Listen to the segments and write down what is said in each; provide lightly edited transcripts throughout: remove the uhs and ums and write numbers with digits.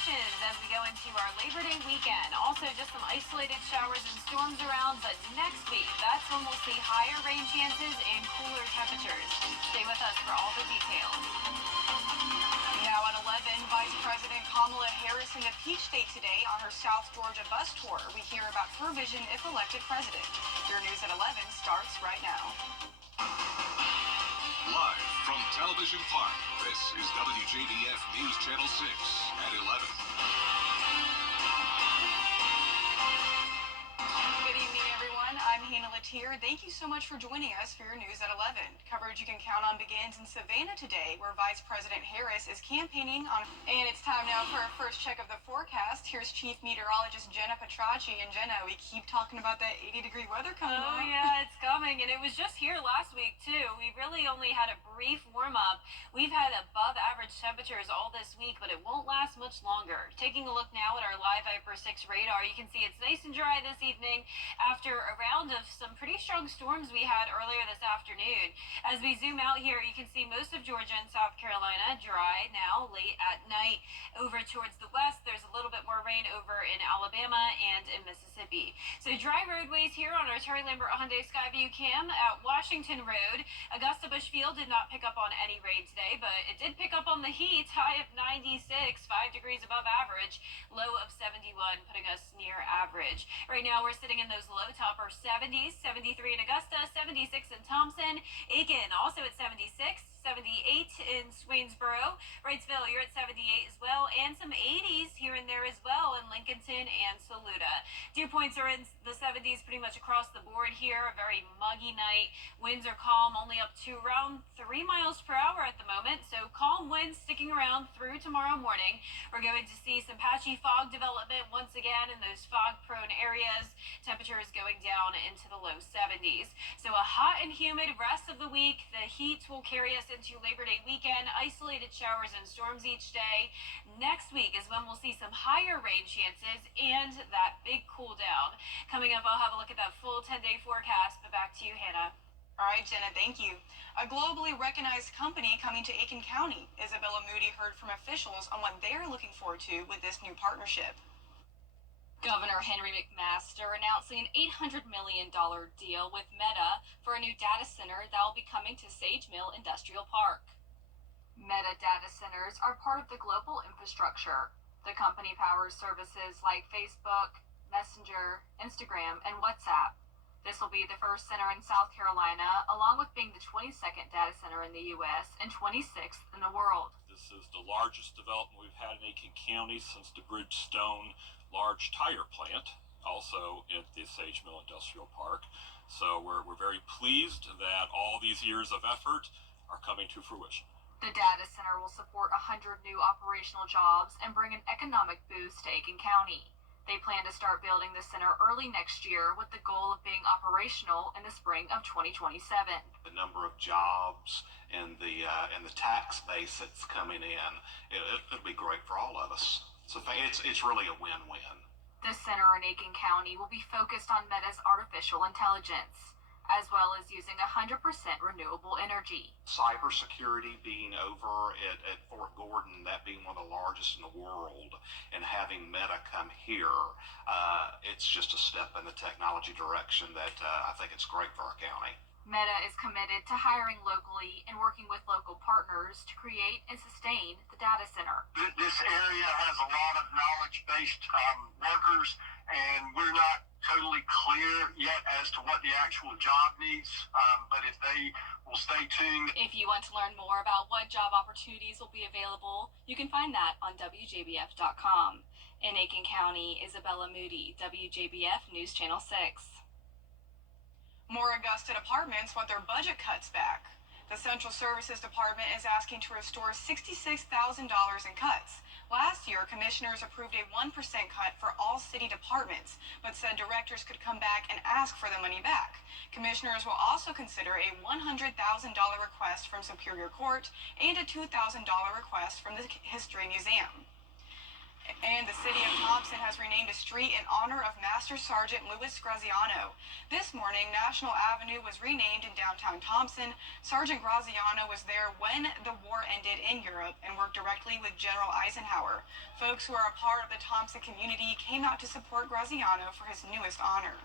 conditions as we go into our Labor Day weekend. Also, just some isolated showers and storms around, but next week, that's when we'll see higher rain chances and cooler temperatures. Stay with us for all the details. Now at 11, Vice President Kamala Harris in the Peach State today on her South Georgia bus tour. We hear about her vision if elected president. Your news at 11 starts right now. Live from Television Park, this is WJBF News Channel 6 at 11. Good evening, everyone. I'm Hannah Latier. Thank you so much for joining us for your news at 11. Coverage you can count on begins in Savannah today, where Vice President Harris is campaigning on. And it's time now for our first check of the forecast. Here's Chief Meteorologist Jenna Petracci. And Jenna, we keep talking about that 80-degree weather coming Oh, up. yeah, it's coming. And it was just here last week, too. We really only had a brief warm-up. We've had above average temperatures all this week, but it won't last much longer. Taking a look now at our live Viper 6 radar, you can see it's nice and dry this evening after a round of some pretty strong storms we had earlier this afternoon. As we zoom out here, you can see most of Georgia and South Carolina dry now late at night. Over towards the west, there's a little bit more rain over in Alabama and in Mississippi. So dry roadways here on our Terry Lambert Hyundai Skyview Cam at Washington Road. Augusta Bushfield did not pick up on any rain today, but it did pick up on the heat. High of 96, 5 degrees above average, low of 71, putting us near average. Right now, we're sitting in those low topper 70s, 73 in Augusta, 76 in Thompson, Aiken also at 76, 78 in Swainsboro, Wrightsville, you're at 78 as well, and some 80s here and there as well in Lincolnton and Saluda. Dew points are in the 70s pretty much across the board here. A very muggy night. Winds are calm, only up to around 3 miles per hour at the moment, so calm winds sticking around through tomorrow morning. We're going to see some patchy fog development once again in those fog-prone areas. Temperatures going down into the low 70s. So a hot and humid rest of the week. The heat will carry us into Labor Day weekend. Isolated showers and storms each day. Next week is when we'll see some higher rain chances and that big cool down. Coming up, I'll have a look at that full 10-day forecast, but back to you, Hannah. All right, Jenna, thank you. A globally recognized company coming to Aiken County. Isabella Moody heard from officials on what they're looking forward to with this new partnership. Governor Henry McMaster announcing an $800 million deal with Meta for a new data center that will be coming to Sage Mill Industrial Park. Meta data centers are part of the global infrastructure. The company powers services like Facebook, Messenger, Instagram, and WhatsApp. This will be the first center in South Carolina, along with being the 22nd data center in the U.S. and 26th in the world. This is the largest development we've had in Aiken County since the Bridgestone large tire plant, also at the Sage Mill Industrial Park. So we're very pleased that all these years of effort are coming to fruition. The data center will support 100 new operational jobs and bring an economic boost to Aiken County. They plan to start building the center early next year with the goal of being operational in the spring of 2027. The number of jobs and the tax base that's coming in, it'll be great for all of us. So it's really a win-win. The center in Aiken County will be focused on Meta's artificial intelligence, as well as using 100% renewable energy. Cybersecurity being over at Fort Gordon, that being one of the largest in the world, and having Meta come here, it's just a step in the technology direction that I think it's great for our county. Meta is committed to hiring locally and working with local partners to create and sustain the data center. This area has a lot of knowledge-based workers, and we're not totally clear yet as to what the actual job needs, but if they will stay tuned. If you want to learn more about what job opportunities will be available, you can find that on WJBF.com. In Aiken County, Isabella Moody, WJBF News Channel 6. More Augusta departments want their budget cuts back. The Central Services Department is asking to restore $66,000 in cuts. Last year, commissioners approved a 1% cut for all city departments, but said directors could come back and ask for the money back. Commissioners will also consider a $100,000 request from Superior Court and a $2,000 request from the History Museum. And the city of Thompson has renamed a street in honor of Master Sergeant Louis Graziano. This morning, National Avenue was renamed in downtown Thompson. Sergeant Graziano was there when the war ended in Europe and worked directly with General Eisenhower. Folks who are a part of the Thompson community came out to support Graziano for his newest honor.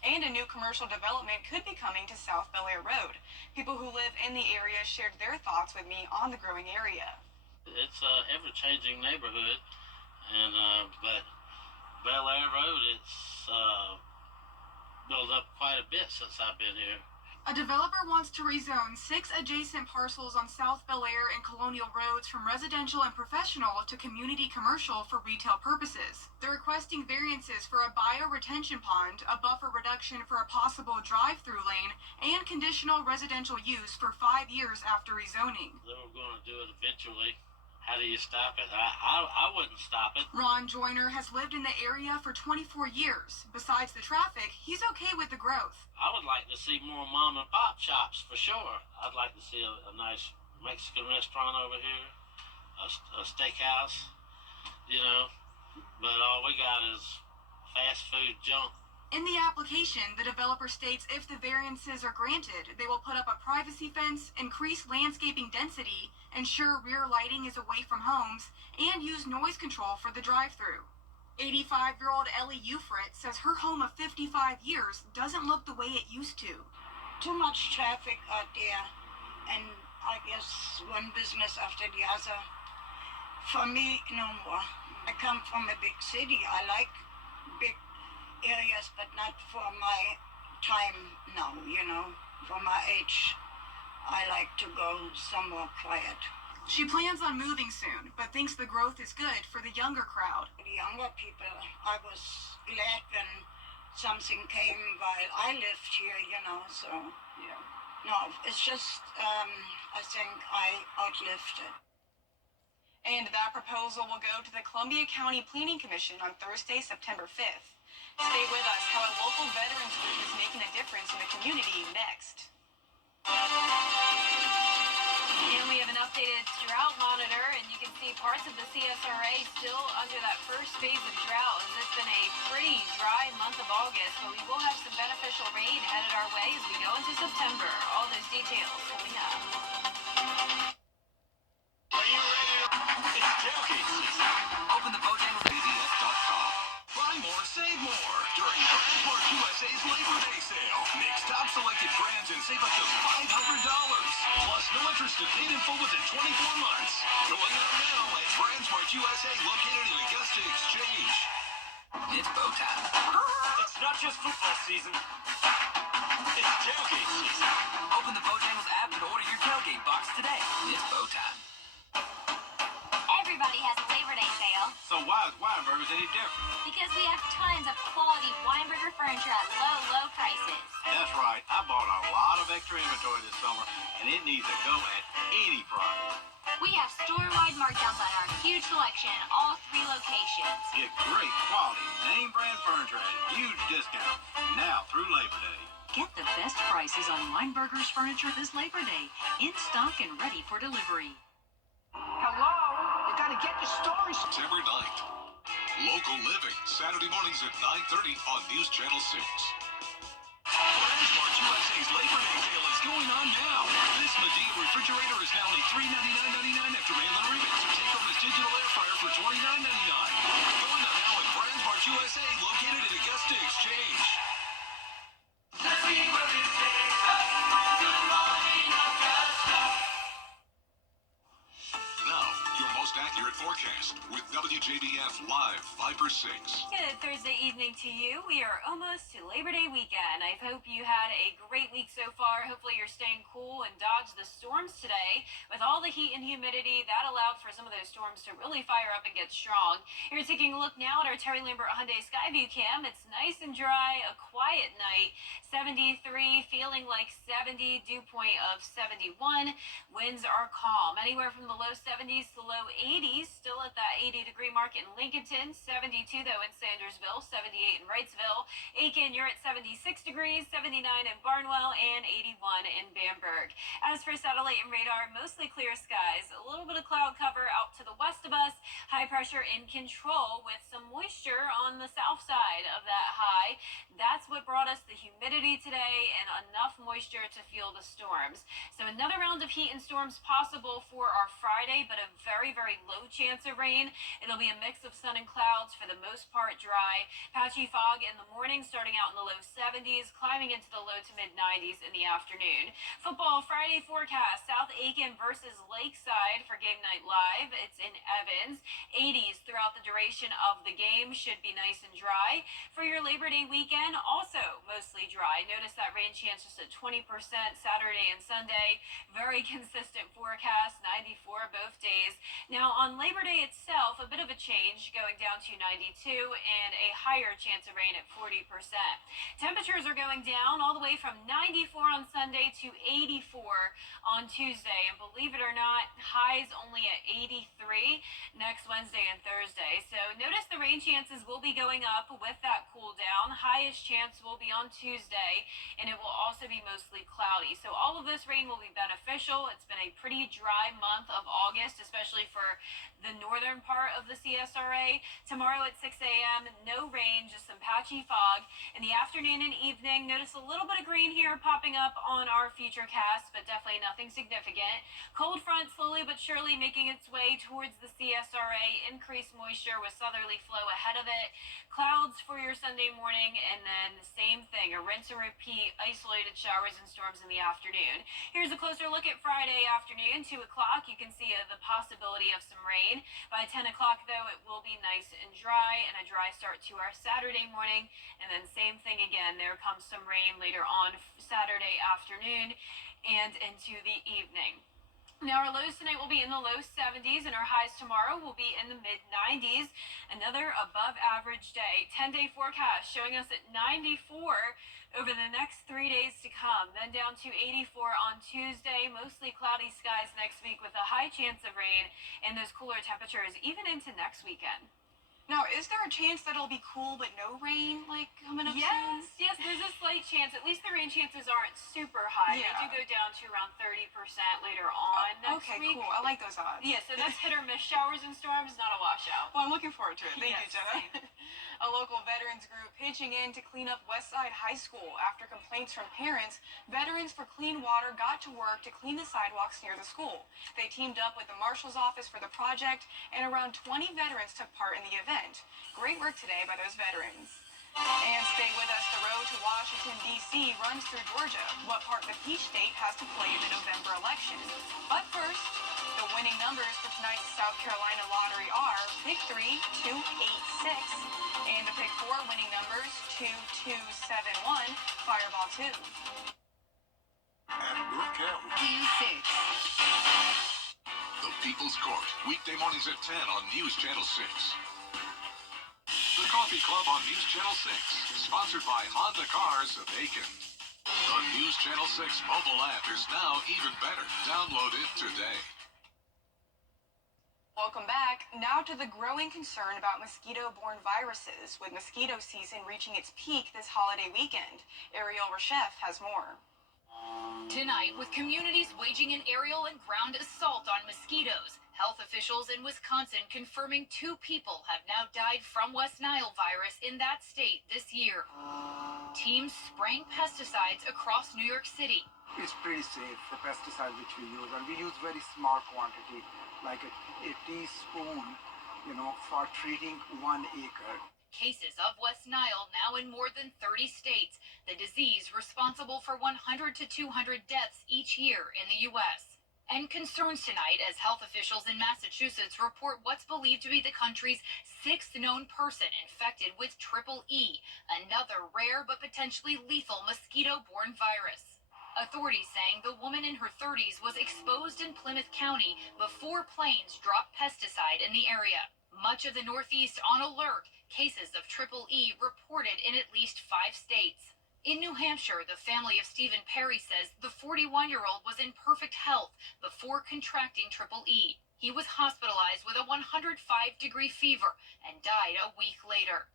And a new commercial development could be coming to South Bel Air Road. People who live in the area shared their thoughts with me on the growing area. It's a ever-changing neighborhood, and but Bel Air Road, it's built up quite a bit since I've been here. A developer wants to rezone 6 adjacent parcels on South Bel Air and Colonial Roads from residential and professional to community commercial for retail purposes. They're requesting variances for a bioretention pond, a buffer reduction for a possible drive-through lane, and conditional residential use for 5 years after rezoning. They were going to do it eventually. How do you stop it? I wouldn't stop it. Ron Joyner has lived in the area for 24 years. Besides the traffic, he's okay with the growth. I would like to see more mom and pop shops for sure. I'd like to see a nice Mexican restaurant over here, a steakhouse, you know, but all we got is fast food junk. In the application, the developer states if the variances are granted, they will put up a privacy fence, increase landscaping density, ensure rear lighting is away from homes, and use noise control for the drive-through. 85-year-old Ellie Ufrit says her home of 55 years doesn't look the way it used to. Too much traffic out there, and I guess one business after the other. For me, no more. I come from a big city. I like big areas, but not for my time now, you know. For my age, I like to go somewhere quiet. She plans on moving soon, but thinks the growth is good for the younger crowd. The younger people, I was glad when something came while I lived here, you know, so, yeah. No, it's just, I think I outlived it. And that proposal will go to the Columbia County Planning Commission on Thursday, September 5th. Stay with us, how a local veterans group is making a difference in the community next. And we have an updated drought monitor, and you can see parts of the CSRA still under that first phase of drought, as it's been a pretty dry month of August, but we will have some beneficial rain headed our way as we go into September. All those details coming up. Are you ready? It's tailgate season. Open the Bojangles.com. Buy more, save more during Brandmark USA's Labor Day sale. Mix top selected brands and save up to $500. Plus, no interest and paid in full within 24 months. Going on now at Brandmark USA, located in Augusta Exchange. It's bow time. It's not just football season. It's tailgate season. Open the Bojangles app and order your tailgate box today. It's bow time. Everybody has a Labor Day sale. So why is Weinberger's any different? Because we have tons of quality Weinberger furniture at low prices. That's right. I bought a lot of extra inventory this summer, and it needs to go at any price. We have store-wide markdowns on our huge selection in all 3 locations. Get great quality, name brand furniture at a huge discount now through Labor Day. Get the best prices on Weinberger's furniture this Labor Day. In stock and ready for delivery. Hello? You gotta get your stories. September 9th. Local Living, Saturday mornings at 9:30 on News Channel 6. Brandmark USA's Labor Day sale is going on now. This Medea refrigerator is now only $399.99 after mail-in rebate, so take home this digital air fryer for $29.99. Going on now at Brandmark USA, located at Augusta Exchange. Now, your most accurate forecast with WJBF Live 5/6. Good Thursday evening to you. We are almost to Labor Day weekend. I hope you had a great week so far. Hopefully you're staying cool and dodge the storms today. With all the heat and humidity, that allowed for some of those storms to really fire up and get strong. You're taking a look now at our Terry Lambert Hyundai Skyview cam. It's nice and dry, a quiet night. 73, feeling like 70, dew point of 71. Winds are calm, anywhere from the low 70s to low 80s. Still at that 80-degree mark in Lincolnton. 72 though in Sandersville, 78 in Wrightsville. Aiken, you're at 76 degrees, 79 in Barnwell, and 81 in Bamberg. As for satellite and radar, mostly clear skies. A little bit of cloud cover out to the west of us. High pressure pressure in control with some moisture on the south side of that high. That's what brought us the humidity today and enough moisture to fuel the storms. So another round of heat and storms possible for our Friday, but a very, very low chance of rain. It'll be a mix of sun and clouds, for the most part dry. Patchy fog in the morning, starting out in the low 70s, climbing into the low to mid 90s in the afternoon. Football Friday forecast: South Aiken versus Lakeside for Game Night Live. It's in Evans. 80s throughout the duration of the game. Should be nice and dry. For your Labor Day weekend, also mostly dry. Notice that rain chance just at 20% Saturday and Sunday. Very consistent forecast, 94 both days. Now on Labor Day itself, a bit of a change, going down to 92 and a higher chance of rain at 40%. Temperatures are going down all the way from 94 on Sunday to 84 on Tuesday. And believe it or not, highs only at 83 next Wednesday and Thursday. So notice the rain chances will be going up with that cool down. Highest chance will be on Tuesday, and it will also be mostly cloudy. So all of this rain will be beneficial. It's been a pretty dry month of August, especially for the northern part of the CSRA. Tomorrow at 6 a.m., no rain, just some patchy fog. In the afternoon and evening, notice a little bit of green here popping up on our future cast, but definitely nothing significant. Cold front slowly but surely making its way towards the CSRA. Increased moisture with southerly flow ahead of it. Clouds for your Sunday morning, and then the same thing, a rinse and repeat, isolated showers and storms in the afternoon. Here's a closer look at Friday afternoon, 2 o'clock. You can see the possibility of some rain. By 10 o'clock, though, it will be nice and dry, and a dry start to our Saturday morning. And then same thing again, there comes some rain later on Saturday afternoon and into the evening. Now our lows tonight will be in the low 70s, and our highs tomorrow will be in the mid 90s. Another above average day. 10-day forecast showing us at 94 over the next 3 days to come. Then down to 84 on Tuesday. Mostly cloudy skies next week with a high chance of rain and those cooler temperatures even into next weekend. Now, is there a chance that it'll be cool but no rain, like, coming up soon? Yes, there's a slight chance. At least the rain chances aren't super high. Yeah. They do go down to around 30% later on next week. Okay, cool. I like those odds. Yeah, so that's hit or miss showers and storms, not a washout. Well, I'm looking forward to it. Thank you, Yes, Jenna. A local veterans group pitching in to clean up Westside High School. After complaints from parents, Veterans for Clean Water got to work to clean the sidewalks near the school. They teamed up with the Marshal's office for the project, and around 20 veterans took part in the event. Great work today by those veterans. And stay with us. The road to Washington, D.C. runs through Georgia, what part the Peach State has to play in the November election. But first, the winning numbers for tonight's South Carolina lottery are Pick 3, 2, 8, 6. And the Pick 4 winning numbers 2, 2, 7, 1, Fireball 2. And look out. Q6. The People's Court, weekday mornings at 10 on News Channel 6. The Coffee Club on News Channel 6, sponsored by Honda Cars of Aiken. The News Channel 6 mobile app is now even better. Download it today. Welcome back. Now to the growing concern about mosquito-borne viruses, with mosquito season reaching its peak this holiday weekend. Ariel Reshef has more. Tonight, with communities waging an aerial and ground assault on mosquitoes, health officials in Wisconsin confirming 2 people have now died from West Nile virus in that state this year. Teams spraying pesticides across New York City. It's pretty safe, the pesticide which we use, and we use very small quantity, like a teaspoon, for treating 1 acre. Cases of West Nile now in more than 30 states, the disease responsible for 100 to 200 deaths each year in the U.S. And concerns tonight as health officials in Massachusetts report what's believed to be the country's 6th known person infected with triple E, another rare but potentially lethal mosquito-borne virus. Authorities saying the woman in her 30s was exposed in Plymouth County before planes dropped pesticide in the area. Much of the Northeast on alert, cases of triple E reported in at least 5 states. In New Hampshire, the family of Stephen Perry says the 41-year-old was in perfect health before contracting triple E. He was hospitalized with a 105-degree fever and died a week later.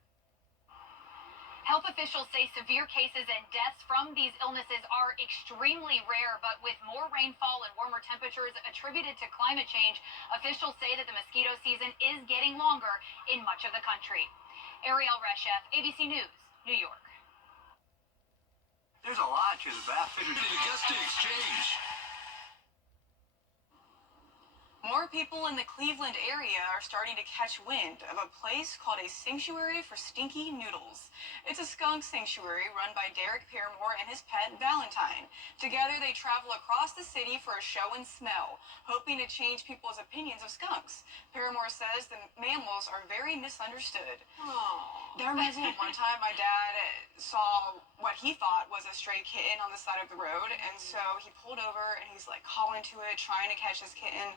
Health officials say severe cases and deaths from these illnesses are extremely rare, but with more rainfall and warmer temperatures attributed to climate change, officials say that the mosquito season is getting longer in much of the country. Ariel Reshef, ABC News, New York. There's a lot to the Bathfitter Augusta Exchange. More people in the Cleveland area are starting to catch wind of a place called a Sanctuary for Stinky Noodles. It's a skunk sanctuary run by Derek Paramore and his pet Valentine. Together, they travel across the city for a show and smell, hoping to change people's opinions of skunks. Paramore says the mammals are very misunderstood. Aww. That reminds me of one time my dad saw what he thought was a stray kitten on the side of the road, and so he pulled over and he's like calling to it, trying to catch this kitten.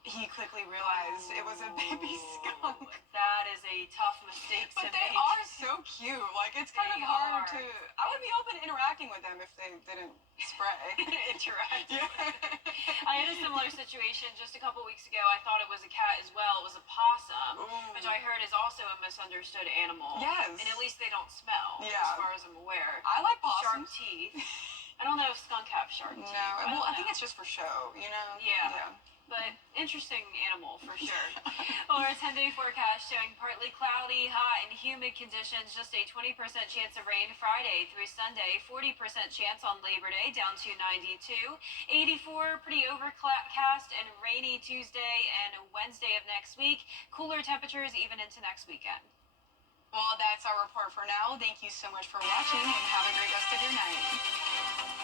He quickly realized it was a baby skunk. That is a tough mistake to But make. they are so cute. Like, it's kind of hard to... I would be open to interacting with them if they didn't spray. Interact. Yeah. I had a similar situation just a couple weeks ago. I thought it was a cat as well. It was a possum, which I heard is also a misunderstood animal. Yes. And at least they don't smell, Yeah. as far as I'm aware. I like Sharp possums. teeth. I don't know if skunk have sharp teeth. No. I Well, I don't think know. it's just for show, you know? Yeah. But interesting animal for sure. Well, our 10-day forecast showing partly cloudy, hot, and humid conditions. Just a 20% chance of rain Friday through Sunday. 40% chance on Labor Day, down to 92. 84, pretty overcast and rainy Tuesday and Wednesday of next week. Cooler temperatures even into next weekend. Well, that's our report for now. Thank you so much for watching, and have a great rest of your night.